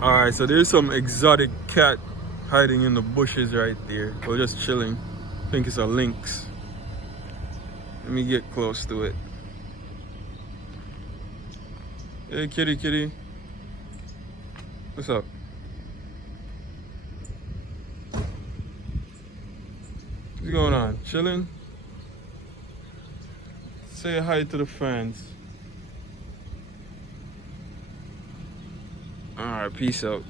Alright, so there's some exotic cat hiding in the bushes right there. Or just chilling. I think it's a lynx. Let me get close to it. Hey kitty kitty. What's up? What's going on? Chilling? Say hi to the fans. Alright, peace out.